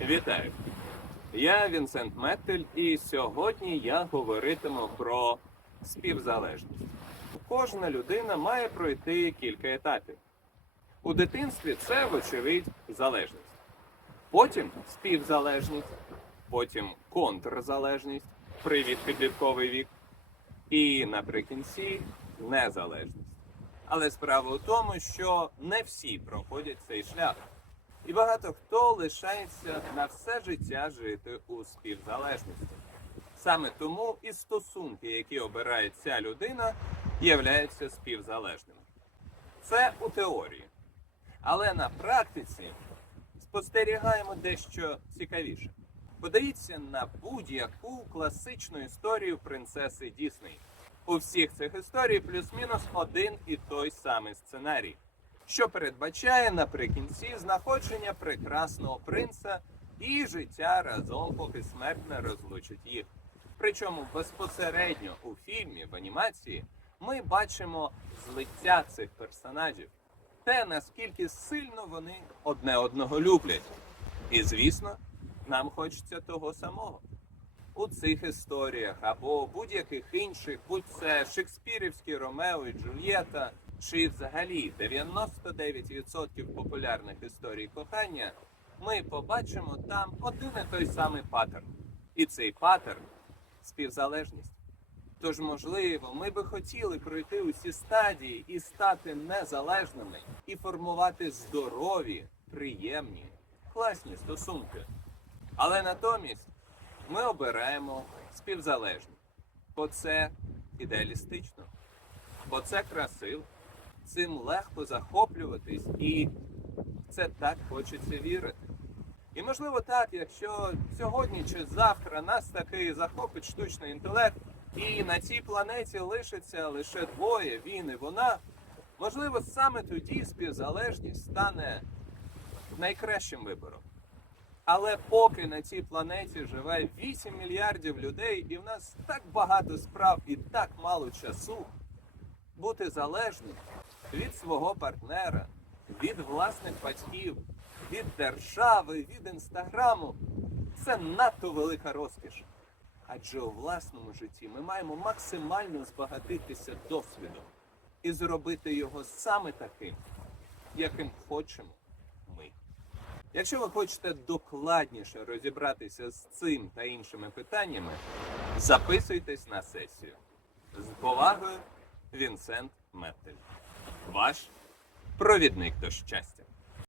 Вітаю! Я Вінсент Меттель, і сьогодні я говоритиму про співзалежність. Кожна людина має пройти кілька етапів. У дитинстві це, вочевидь, залежність. Потім співзалежність, потім контрзалежність, привід підлітковий вік, і наприкінці незалежність. Але справа у тому, що не всі проходять цей шлях. І багато хто лишається на все життя жити у співзалежності. Саме тому і стосунки, які обирає ця людина, являються співзалежними. Це у теорії. Але на практиці спостерігаємо дещо цікавіше. Подивіться на будь-яку класичну історію принцеси Дісней. У всіх цих історій плюс-мінус один і той самий сценарій, що передбачає наприкінці знаходження прекрасного принца і життя разом, поки смерть не розлучить їх. Причому безпосередньо у фільмі в анімації ми бачимо злиття цих персонажів, те наскільки сильно вони одне одного люблять. І звісно, нам хочеться того самого. У цих історіях або будь-яких інших, будь це Шекспірівські Ромео і Джульєта, чи взагалі 99% популярних історій кохання, ми побачимо там один і той самий паттерн. І цей паттерн співзалежність. Тож, можливо, ми би хотіли пройти усі стадії і стати незалежними, і формувати здорові, приємні, класні стосунки. Але натомість ми обираємо співзалежність, бо це ідеалістично, бо це красиво, цим легко захоплюватись і в це так хочеться вірити. І можливо так, якщо сьогодні чи завтра нас таки захопить штучний інтелект, і на цій планеті лишиться лише двоє, він і вона, можливо, саме тоді співзалежність стане найкращим вибором. Але поки на цій планеті живе 8 мільярдів людей, і в нас так багато справ і так мало часу, бути залежним від свого партнера, від власних батьків, від держави, від інстаграму це надто велика розкіш. Адже у власному житті ми маємо максимально збагатитися досвідом і зробити його саме таким, яким хочемо ми. Якщо ви хочете докладніше розібратися з цим та іншими питаннями, записуйтесь на сесію. З повагою, Вінсент Меттель. Ваш провідник до щастя.